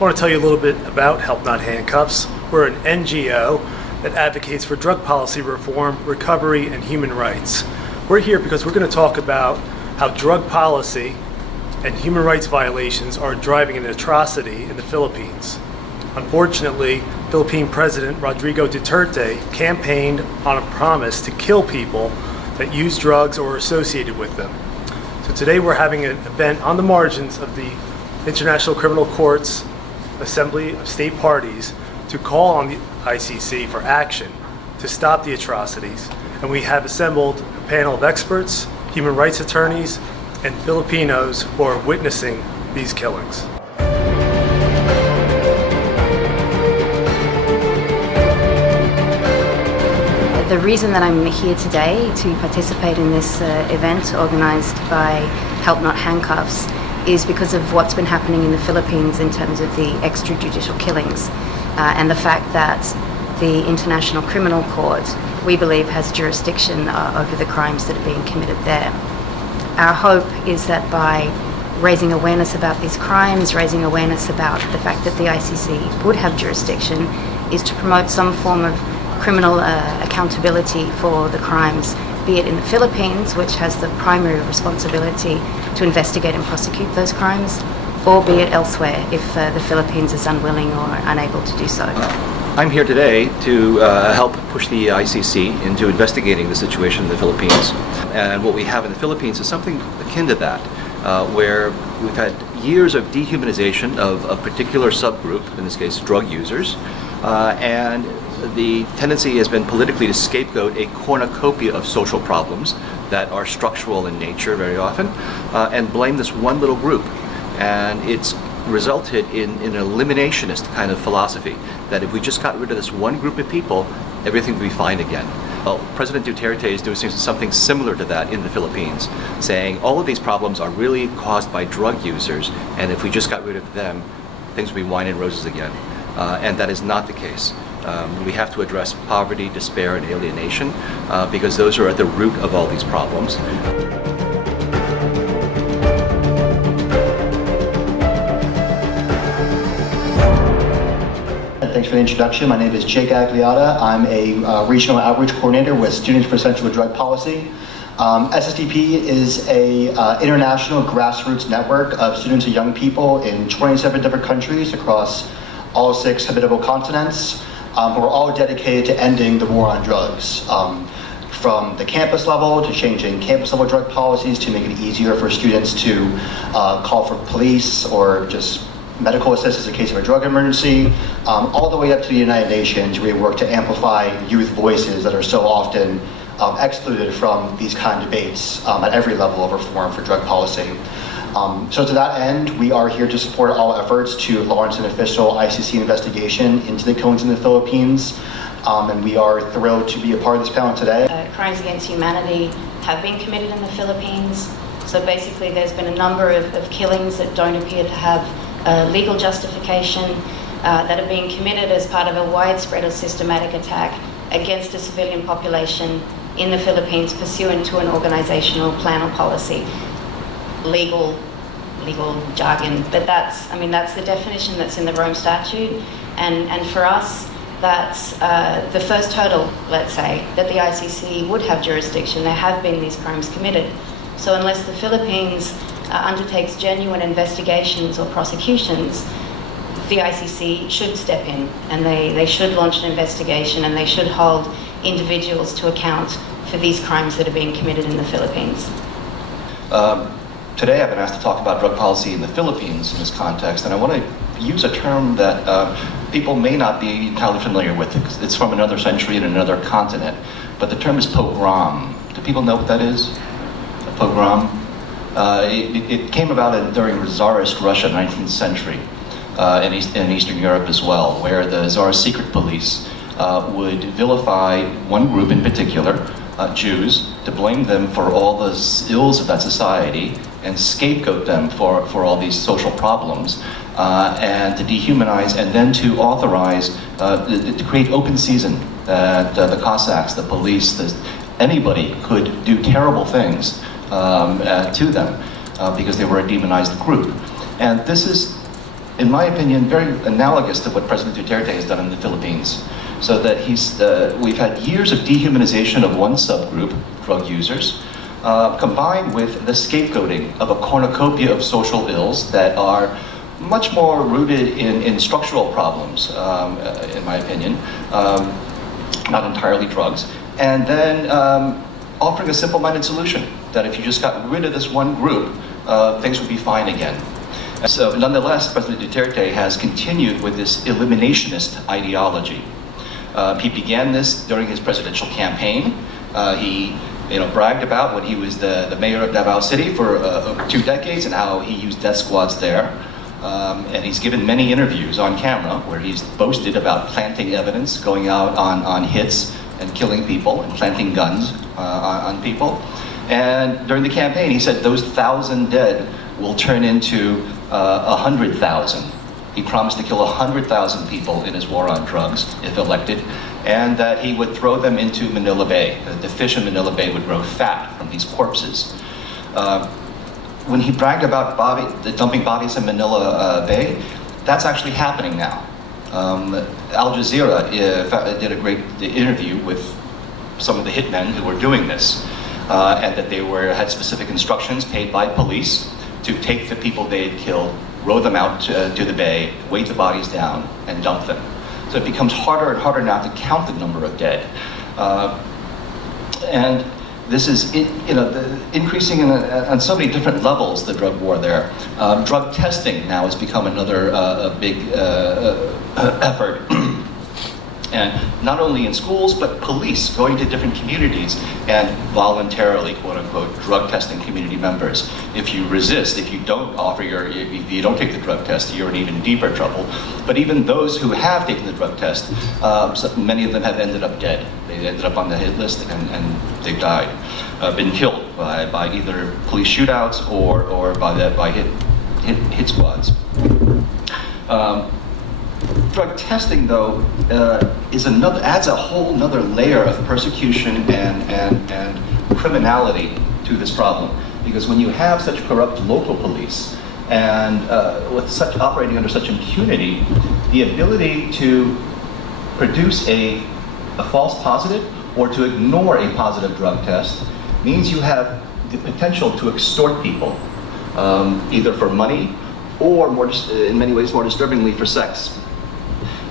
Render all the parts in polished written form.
I want to tell you a little bit about Help Not Handcuffs. We're an NGO that advocates for drug policy reform, recovery, and human rights. We're here because we're going to talk about how drug policy and human rights violations are driving an atrocity in the Philippines. Unfortunately, Philippine President Rodrigo Duterte campaigned on a promise to kill people that use drugs or are associated with them. So today we're having an event on the margins of the International Criminal Court's Assembly of State Parties to call on the ICC for action to stop the atrocities. And we have assembled a panel of experts, human rights attorneys, and Filipinos who are witnessing these killings. The reason that I'm here today to participate in this event organized by Help Not Handcuffs is because of what's been happening in the Philippines in terms of the extrajudicial killings and the fact that the International Criminal Court, we believe, has jurisdiction over the crimes that are being committed there. Our hope is that by raising awareness about these crimes, raising awareness about the fact that the ICC would have jurisdiction, is to promote some form of criminal accountability for the crimes, be it in the Philippines, which has the primary responsibility to investigate and prosecute those crimes, or be it elsewhere if the Philippines is unwilling or unable to do so. I'm here today to help push the ICC into investigating the situation in the Philippines. And what we have in the Philippines is something akin to that, where we've had years of dehumanization of a particular subgroup, in this case drug users, and the tendency has been politically to scapegoat a cornucopia of social problems that are structural in nature very often, and blame this one little group. And it's resulted in an eliminationist kind of philosophy, that if we just got rid of this one group of people, everything would be fine again. Well, President Duterte is doing something similar to that in the Philippines, saying all of these problems are really caused by drug users, and if we just got rid of them, things would be wine and roses again. And that is not the case. We have to address poverty, despair, and alienation because those are at the root of all these problems. Thanks for the introduction. My name is Jake Agliata. I'm a regional outreach coordinator with Students for Central Drug Policy. SSDP is a international grassroots network of students and young people in 27 different countries across all 6 habitable continents, who are all dedicated to ending the war on drugs. From the campus level to changing campus level drug policies to make it easier for students to call for police or just medical assistance in case of a drug emergency, all the way up to the United Nations, where we work to amplify youth voices that are so often excluded from these kind of debates at every level of reform for drug policy. So to that end, we are here to support all efforts to launch an official ICC investigation into the killings in the Philippines, and we are thrilled to be a part of this panel today. Crimes against humanity have been committed in the Philippines. So basically there's been a number of killings that don't appear to have legal justification that are being committed as part of a widespread or systematic attack against a civilian population in the Philippines pursuant to an organizational plan or policy. Legal jargon, but that's the definition that's in the Rome Statute, and for us that's the first hurdle, let's say, that the ICC would have jurisdiction. There have been these crimes committed. So unless the Philippines undertakes genuine investigations or prosecutions, the ICC should step in, and they should launch an investigation, and they should hold individuals to account for these crimes that are being committed in the Philippines. Today I've been asked to talk about drug policy in the Philippines in this context, and I want to use a term that people may not be entirely familiar with. It's from another century and another continent, but the term is pogrom. Do people know what that is? A pogrom? It came about during Tsarist Russia, 19th century, in Eastern Europe as well, where the Tsar's secret police would vilify one group in particular, Jews, to blame them for all the ills of that society and scapegoat them for all these social problems, and to dehumanize and then to authorize, to create open season that the Cossacks, the police, anybody could do terrible things to them because they were a demonized group. And this is in my opinion, very analogous to what President Duterte has done in the Philippines. So that we've had years of dehumanization of one subgroup, drug users, combined with the scapegoating of a cornucopia of social ills that are much more rooted in structural problems, in my opinion, not entirely drugs, and then offering a simple-minded solution, that if you just got rid of this one group, things would be fine again. So nonetheless, President Duterte has continued with this eliminationist ideology. He began this during his presidential campaign. He bragged about when he was the mayor of Davao City for 2 decades and how he used death squads there. And he's given many interviews on camera where he's boasted about planting evidence, going out on hits and killing people and planting guns on people. And during the campaign, he said those 1,000 dead will turn into 100,000. He promised to kill 100,000 people in his war on drugs if elected, and that he would throw them into Manila Bay. The fish in Manila Bay would grow fat from these corpses. When he bragged about dumping bodies in Manila Bay, that's actually happening now. Al Jazeera did a great interview with some of the hitmen who were doing this, and that they had specific instructions paid by police to take the people they had killed, row them out to the bay, weight the bodies down, and dump them. So it becomes harder and harder now to count the number of dead. And this is increasing on so many different levels, the drug war there. Drug testing now has become another big effort. And not only in schools, but police going to different communities and voluntarily, quote unquote, drug testing community members. If you resist, if you don't if you don't take the drug test, you're in even deeper trouble. But even those who have taken the drug test, many of them have ended up dead. They ended up on the hit list and they've died, been killed by either police shootouts or by hit squads. Drug testing, though, adds a whole nother layer of persecution and criminality to this problem. Because when you have such corrupt local police and operating under such impunity, the ability to produce a false positive or to ignore a positive drug test means you have the potential to extort people, either for money or, in many ways, more disturbingly, for sex.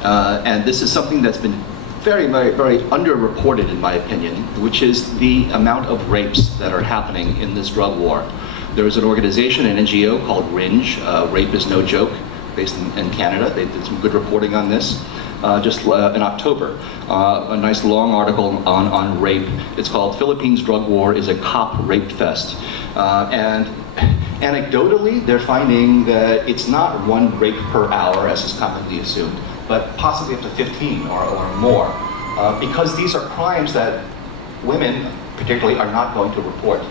And this is something that's been very, very, very underreported, in my opinion, which is the amount of rapes that are happening in this drug war. There is an organization, an NGO called RINGE, Rape is No Joke, based in Canada. They did some good reporting on this just in October. A nice long article on rape. It's called Philippines Drug War is a Cop Rape Fest. And anecdotally, they're finding that it's not 1 rape per hour, as is commonly assumed, but possibly up to 15 or more, because these are crimes that women particularly are not going to report.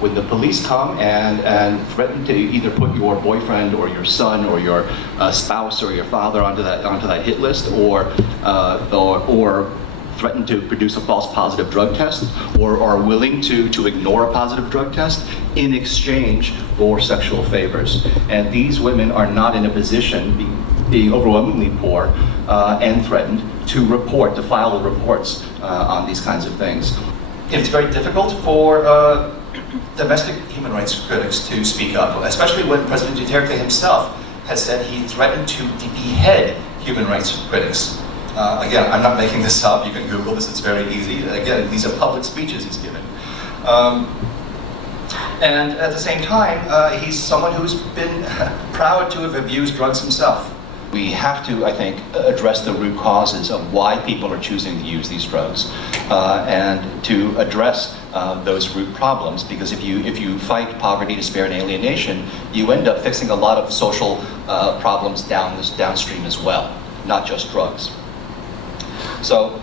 When the police come and threaten to either put your boyfriend or your son or your spouse or your father onto that hit list, or threaten to produce a false positive drug test, or are willing to ignore a positive drug test in exchange for sexual favors. And these women are not in a position, being overwhelmingly poor and threatened, to file reports on these kinds of things. It's very difficult for domestic human rights critics to speak up, especially when President Duterte himself has said he threatened to behead human rights critics. Again, I'm not making this up. You can Google this. It's very easy. Again, these are public speeches he's given. And at the same time, he's someone who's been proud to have abused drugs himself. We have to, I think, address the root causes of why people are choosing to use these drugs, and to address those root problems. Because if you fight poverty, despair, and alienation, you end up fixing a lot of social problems downstream as well, not just drugs. So,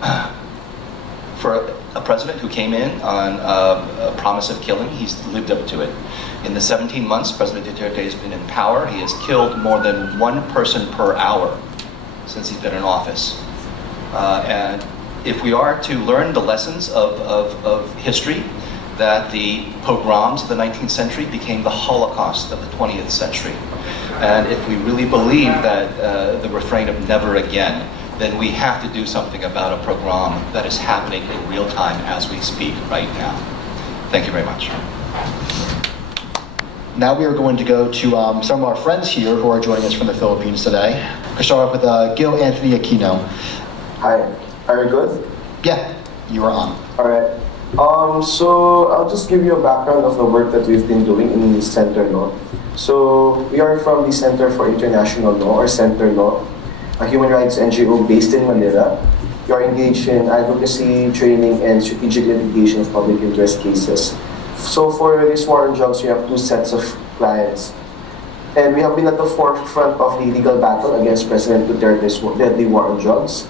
for a president who came in on a promise of killing, he's lived up to it. In the 17 months President Duterte has been in power, he has killed more than 1 person per hour since he's been in office. And if we are to learn the lessons of history, that the pogroms of the 19th century became the Holocaust of the 20th century. And if we really believe that the refrain of never again, then we have to do something about a pogrom that is happening in real time as we speak right now. Thank you very much. Now we are going to go to some of our friends here who are joining us from the Philippines today. We'll start off with Gil Anthony Aquino. Hi, are you good? Yeah, you are on. Alright. So I'll just give you a background of the work that we've been doing in the Center Law. So we are from the Center for International Law, or Center Law, a human rights NGO based in Manila. We are engaged in advocacy, training, and strategic litigation of public interest cases. So for this war on drugs, we have two sets of clients. And we have been at the forefront of the legal battle against President Duterte's deadly war on drugs,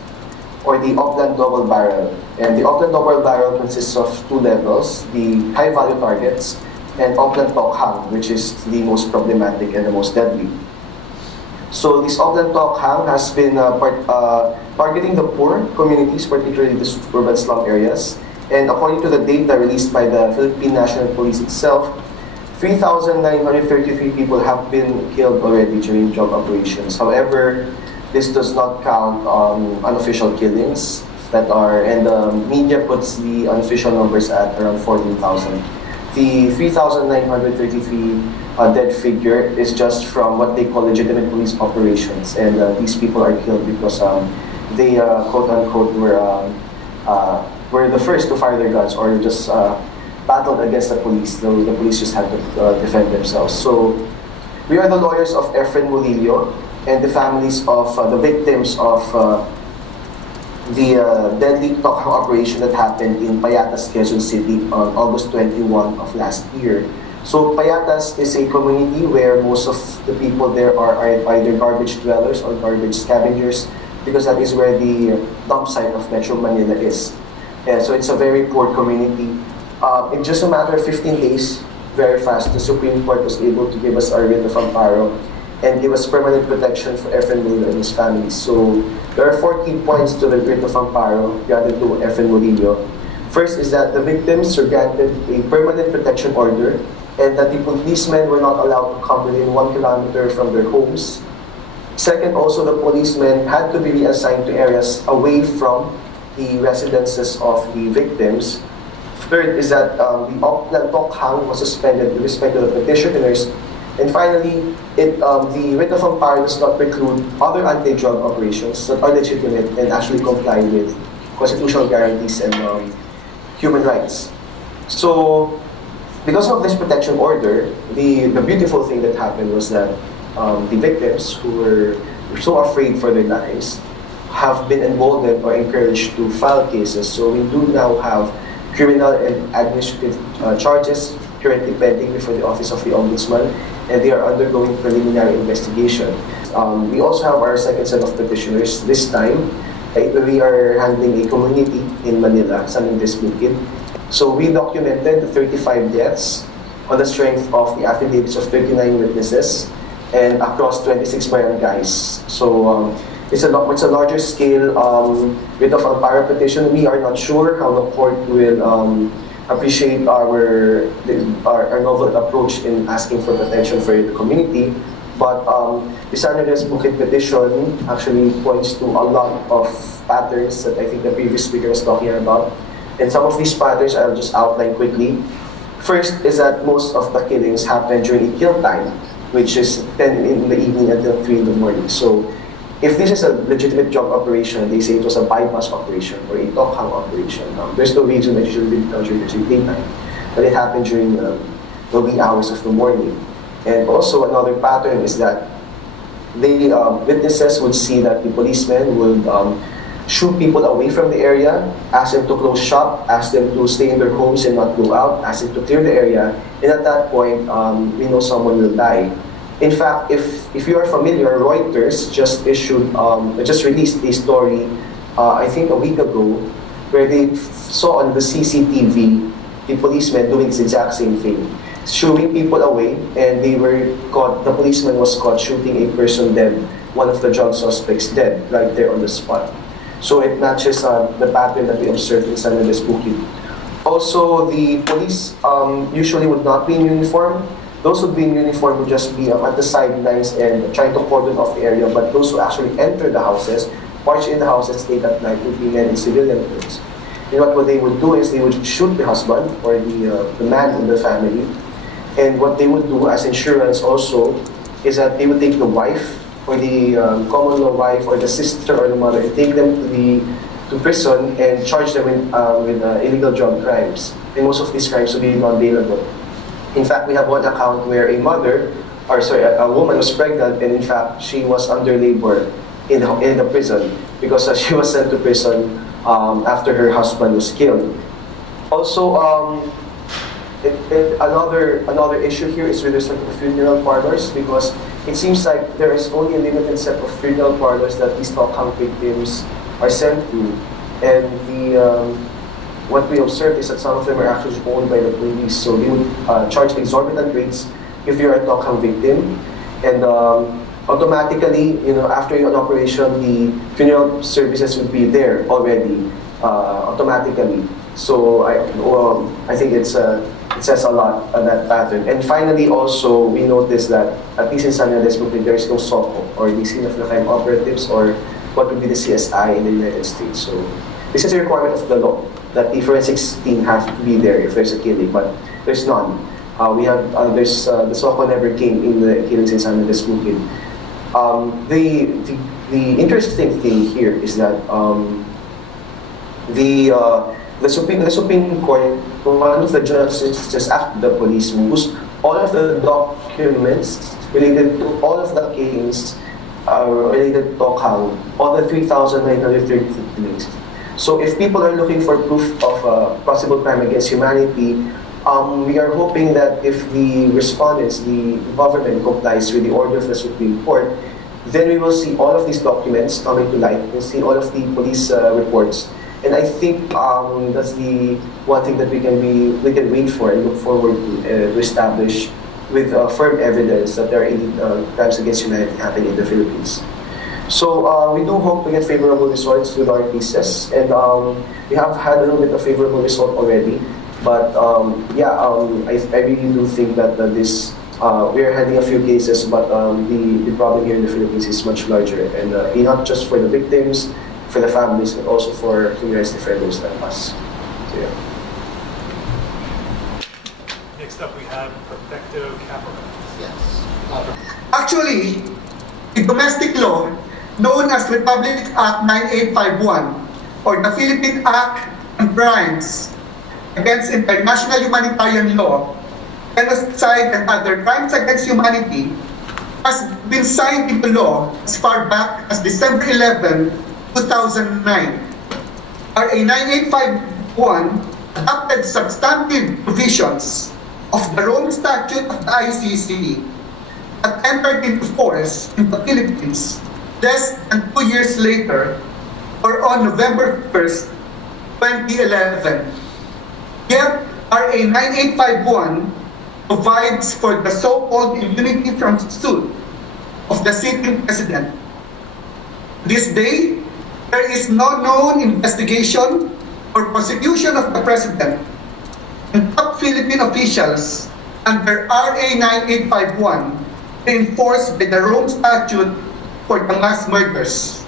or the Auckland Double Barrel. And the Auckland Double Barrel consists of two levels, the high-value targets and Auckland Talk Hang, which is the most problematic and the most deadly. So this Auckland Talk Hang has been targeting the poor communities, particularly the urban slum areas. And according to the data released by the Philippine National Police itself, 3,933 people have been killed already during drug operations. However, this does not count unofficial killings that are, and the media puts the unofficial numbers at around 14,000. The 3,933 dead figure is just from what they call legitimate police operations, and these people are killed because they quote unquote were the first to fire their guns, or just battled against the police. The police just had to defend themselves. So we are the lawyers of Efren Murillo and the families of the victims of the deadly Talk Hang operation that happened in Payatas, Quezon City on August 21 of last year. So Payatas is a community where most of the people there are either garbage dwellers or garbage scavengers, because that is where the dump site of Metro Manila is. So it's a very poor community. In just a matter of 15 days, very fast, the Supreme Court was able to give us a writ of amparo and give us permanent protection for Efren Murillo and his family. So there are 4 key points to the writ of amparo granted to Efren Murillo. First is that the victims were granted a permanent protection order, and that the policemen were not allowed to come within 1 kilometer from their homes. Second, also the policemen had to be reassigned to areas away from the residences of the victims. Third is that the Auckland Talk Hang was suspended with respect to the petitioners. And finally, the writ of amparo does not preclude other anti-drug operations that are legitimate and actually comply with constitutional guarantees and human rights. So, because of this protection order, the beautiful thing that happened was that the victims, who were so afraid for their lives, have been emboldened or encouraged to file cases. So we do now have criminal and administrative charges currently pending before the Office of the Ombudsman, and they are undergoing preliminary investigation. We also have our second set of petitioners. This time, we are handling a community in Manila, San Andres Bukid. So we documented the 35 deaths on the strength of the affidavits of 39 witnesses and across 26 barangays. So it's a larger scale writ of amparo petition. We are not sure how the court will appreciate our novel approach in asking for protection for the community. But the San Andres Bukid petition actually points to a lot of patterns that I think the previous speaker was talking about. And some of these patterns I'll just outline quickly. First is that most of the killings happen during a kill time, which is 10 in the evening until 3 in the morning. So if this is a legitimate drug operation, they say it was a bypass operation or a Talk Hang operation. There's no reason that it should be done during the daytime, but it happened during the wee hours of the morning. And also another pattern is that the witnesses would see that the policemen would shoot people away from the area, ask them to close shop, ask them to stay in their homes and not go out, ask them to clear the area, and at that point, we know someone will die. In fact, if you are familiar, Reuters just released a story, I think a week ago, where they saw on the CCTV the policemen doing this exact same thing, shooing people away, and the policeman was caught shooting a person dead, one of the drug suspects dead, right there on the spot. So it matches the pattern that we observed in San Andres Bukid. Also, the police usually would not be in uniform. those who be in uniform would just be at the sidelines and trying to cordon off the area, but those who actually enter the houses, march in the houses late at night, would be men in civilian clothes. And what they would do is they would shoot the husband or the man in the family. And what they would do as insurance also is that they would take the wife or the common law wife or the sister or the mother and take them to prison and charge them with illegal drug crimes. And most of these crimes will be non-bailable. In fact, we have one account where a woman was pregnant, and in fact, she was under labor in the prison because she was sent to prison after her husband was killed. Also, another issue here is with respect to funeral parlors, because it seems like there is only a limited set of funeral parlors that these Stockholm victims are sent to, and what we observed is that some of them are actually owned by the police, so they would charge exorbitant rates if you're a Stockholm victim, and automatically, after an operation, the funeral services would be there already, automatically. So I think it says a lot on that pattern. And finally, also, we noticed that at least in San Andres, there is no SOCO, or the scene of the crime operatives, or what would be the CSI in the United States. So this is a requirement of the law that the forensics team have to be there if there's a killing, but there's none. The SOCO never came in the killings in San Andres Bukid. The interesting thing here is that the Supreme Court, one of the judges just asked the police moves all of the documents related to all of the killings related to Stockholm, all the 3,930 killings. So if people are looking for proof of possible crime against humanity, we are hoping that if the respondents, the government, complies with the order of the Supreme Court, then we will see all of these documents coming to light. We'll see all of the police reports. And I think that's the one thing that we can wait for and look forward to establish with firm evidence that there are crimes against humanity happening in the Philippines. So we do hope to get favorable results with our cases, and we have had a little bit of favorable result already. But I really do think that we are having a few cases, but the problem here in the Philippines is much larger, and not just for the victims, for the families, but also for human rights defenders like us. So, yeah. Next up, we have Perfecto Capital. Yes. Actually, the domestic law known as Republic Act 9851 or the Philippine Act on Crimes against International Humanitarian Law, genocide and other crimes against humanity has been signed into law as far back as December 11, 2009. RA 9851 adopted substantive provisions of the Rome Statute of the ICC that entered into force in the Philippines less than 2 years later, or on November 1st, 2011. Yet, RA 9851 provides for the so-called immunity from suit of the sitting president. This day, there is no known investigation or prosecution of the president and top Philippine officials under RA 9851 reinforced by the Rome Statute for the mass murders.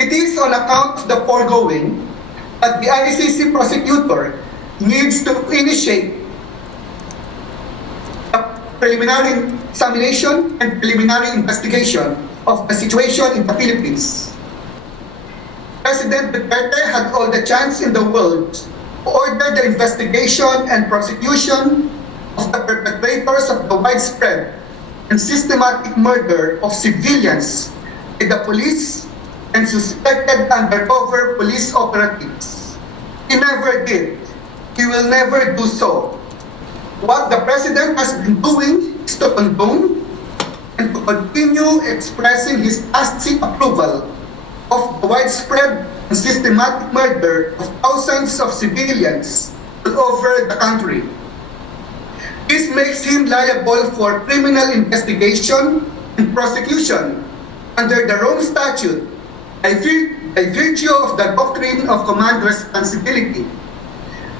It is on account of the foregoing that the ICC prosecutor needs to initiate a preliminary examination and preliminary investigation of the situation in the Philippines. President Duterte had all the chance in the world to order the investigation and prosecution of the perpetrators of the widespread and systematic murder of civilians by the police and suspected undercover police operatives. He never did. He will never do so. What the President has been doing is to condone and to continue expressing his tacit approval of the widespread and systematic murder of thousands of civilians all over the country. This makes him liable for criminal investigation and prosecution under the Rome Statute by virtue of the doctrine of command responsibility.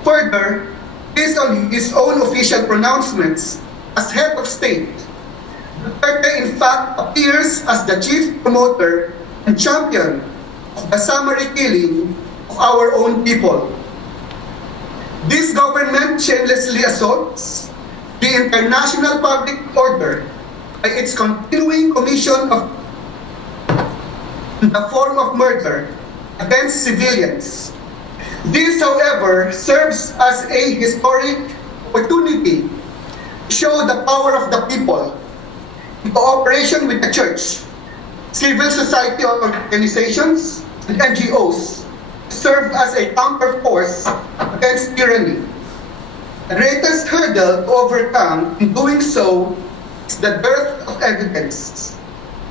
Further, based on his own official pronouncements, as head of state, Duterte in fact appears as the chief promoter and champion of the summary killing of our own people. This government shamelessly assaults the international public order by its continuing commission of the form of murder against civilians. This, however, serves as a historic opportunity to show the power of the people in cooperation with the church, civil society organizations, and NGOs serve as a counterforce against tyranny. The greatest hurdle to overcome in doing so is the dearth of evidence.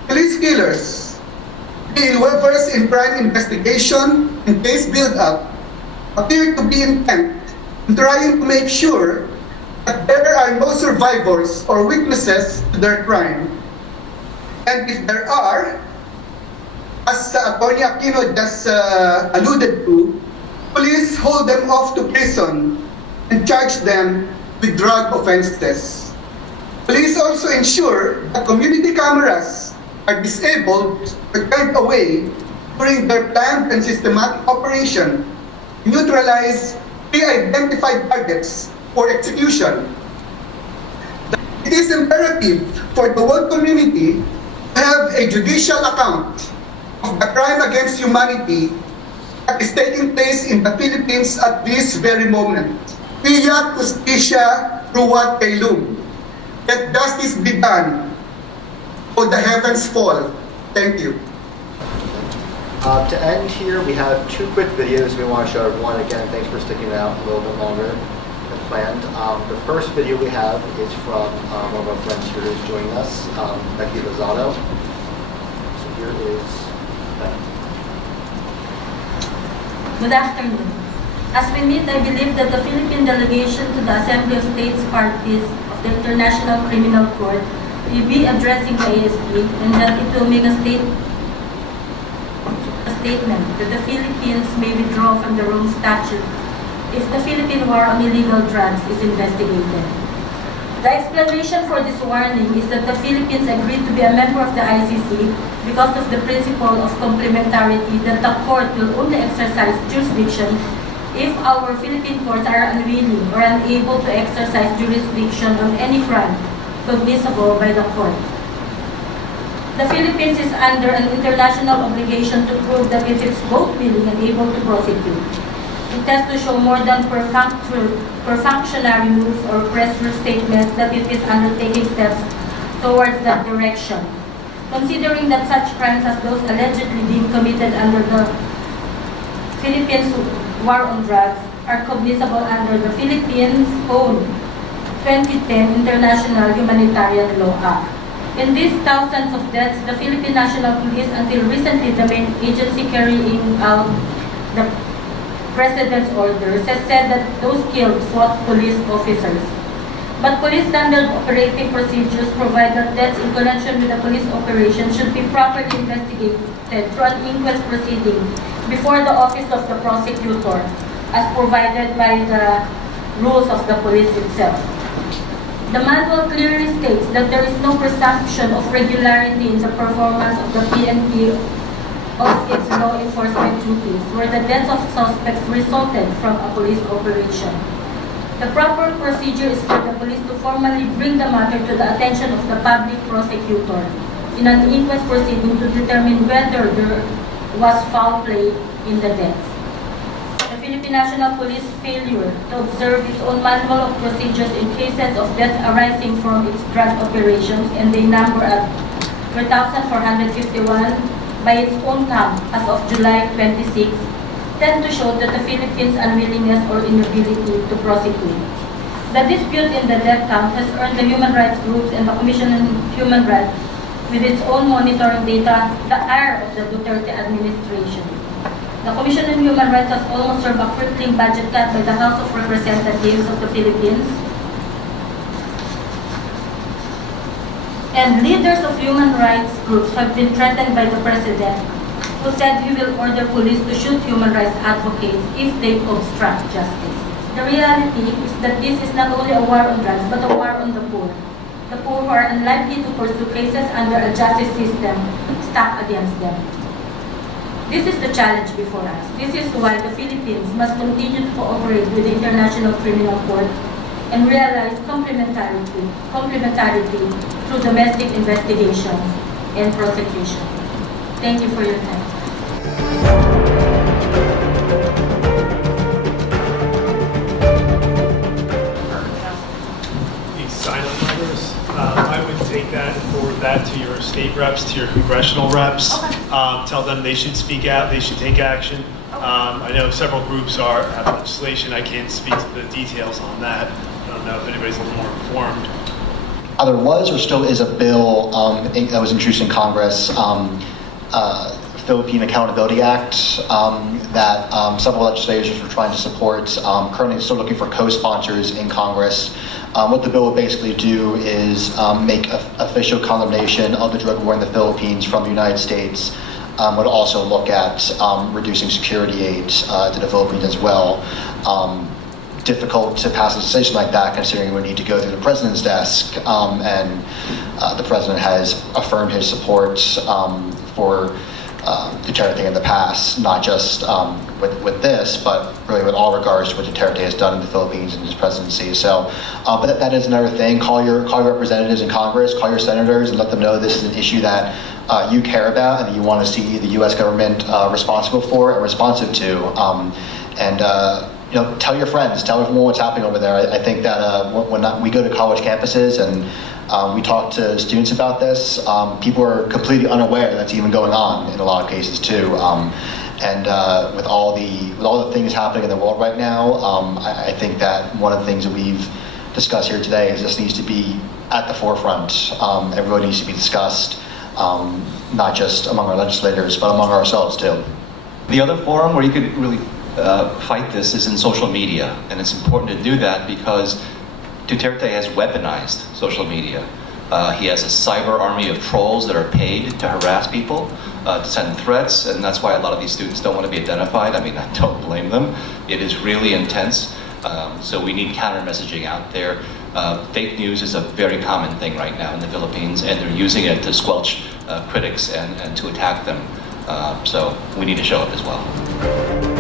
Police killers, being well versed in crime investigation and case build-up, appear to be intent in trying to make sure that there are no survivors or witnesses to their crime. And if there are, as Atty. Aquino just alluded to, police hold them off to prison and charge them with drug offenses. Police also ensure that community cameras are disabled or turned away during their planned and systematic operation to neutralize pre-identified targets for execution. It is imperative for the whole community to have a judicial account of the crime against humanity that is taking place in the Philippines at this very moment. Fiat justitia ruat caelum. Let justice be done, or the heavens fall. Thank you. To end here, we have two quick videos we want to show everyone. Again, thanks for sticking it out a little bit longer than planned. The first video we have is from one of our friends here who's joining us, Becky Lozado. So here is that. Good afternoon. As we meet, I believe that the Philippine delegation to the Assembly of States Parties of the International Criminal Court will be addressing the ASP and that it will make a statement that the Philippines may withdraw from the Rome Statute if the Philippine War on Illegal Drugs is investigated. The explanation for this warning is that the Philippines agreed to be a member of the ICC because of the principle of complementarity that the court will only exercise jurisdiction if our Philippine courts are unwilling or unable to exercise jurisdiction on any crime cognizable by the court. The Philippines is under an international obligation to prove that it is both willing and able to prosecute. It has to show more than perfunctory moves or press statements that it is undertaking steps towards that direction. Considering that such crimes as those allegedly being committed under the Philippines war on drugs are cognizable under the Philippines' own 2010 International Humanitarian Law Act. In these thousands of deaths, the Philippine National Police, until recently the main agency carrying out the President's orders, has said that those killed fought police officers. But police standard operating procedures provide that deaths in connection with the police operation should be properly investigated through an inquest proceeding before the office of the prosecutor, as provided by the rules of the police itself. The manual clearly states that there is no presumption of regularity in the performance of the PNP of its law enforcement duties, where the deaths of suspects resulted from a police operation. The proper procedure is for the police to formally bring the matter to the attention of the public prosecutor in an inquest proceeding to determine whether there was foul play in the deaths. The Philippine National Police failure to observe its own manual of procedures in cases of deaths arising from its drug operations, and they number at 3,451 by its own count as of July 26, tend to show that the Philippines' unwillingness or inability to prosecute. The dispute in the death count has earned the human rights groups and the Commission on Human Rights, with its own monitoring data, the ire of the Duterte administration. The Commission on Human Rights has almost served a crippling budget cut by the House of Representatives of the Philippines. And leaders of human rights groups have been threatened by the President, who said he will order police to shoot human rights advocates if they obstruct justice. The reality is that this is not only a war on drugs, but a war on the poor. the poor who are unlikely to pursue cases under a justice system stacked against them. This is the challenge before us. This is why the Philippines must continue to cooperate with the International Criminal Court and realize complementarity through domestic investigations and prosecution. Thank you for your time. These sign-on letters, I would take that and forward that to your state reps, to your congressional reps. Okay. Tell them they should speak out, they should take action. I know several groups have legislation. I can't speak to the details on that. I don't know if anybody's a little more informed. There was or still is a bill that was introduced in Congress, Philippine Accountability Act, that several legislators were trying to support. Currently still looking for co-sponsors in Congress. What the bill would basically do is make official condemnation of the drug war in the Philippines from the United States. Would also look at reducing security aid to the Philippines as well. Difficult to pass a decision like that, considering it would need to go through the president's desk, and the president has affirmed his support for Duterte in the past, not just with this, but really with all regards to what Duterte has done in the Philippines in his presidency. So, but that is another thing. Call your representatives in Congress, call your senators, and let them know this is an issue that you care about and that you want to see the U.S. government responsible for and responsive to. Tell your friends, tell everyone what's happening over there. I think that when we go to college campuses and we talk to students about this, people are completely unaware that's even going on in a lot of cases too. With all the things happening in the world right now, I think that one of the things that we've discussed here today is this needs to be at the forefront. Everyone needs to be discussed, not just among our legislators, but among ourselves too. The other forum where you could really fight this is in social media, and it's important to do that because Duterte has weaponized social media. He has a cyber army of trolls that are paid to harass people, to send threats, and that's why a lot of these students don't want to be identified. I mean, I don't blame them. It is really intense, so we need counter messaging out there. Fake news is a very common thing right now in the Philippines, and they're using it to squelch critics and to attack them. So we need to show up as well.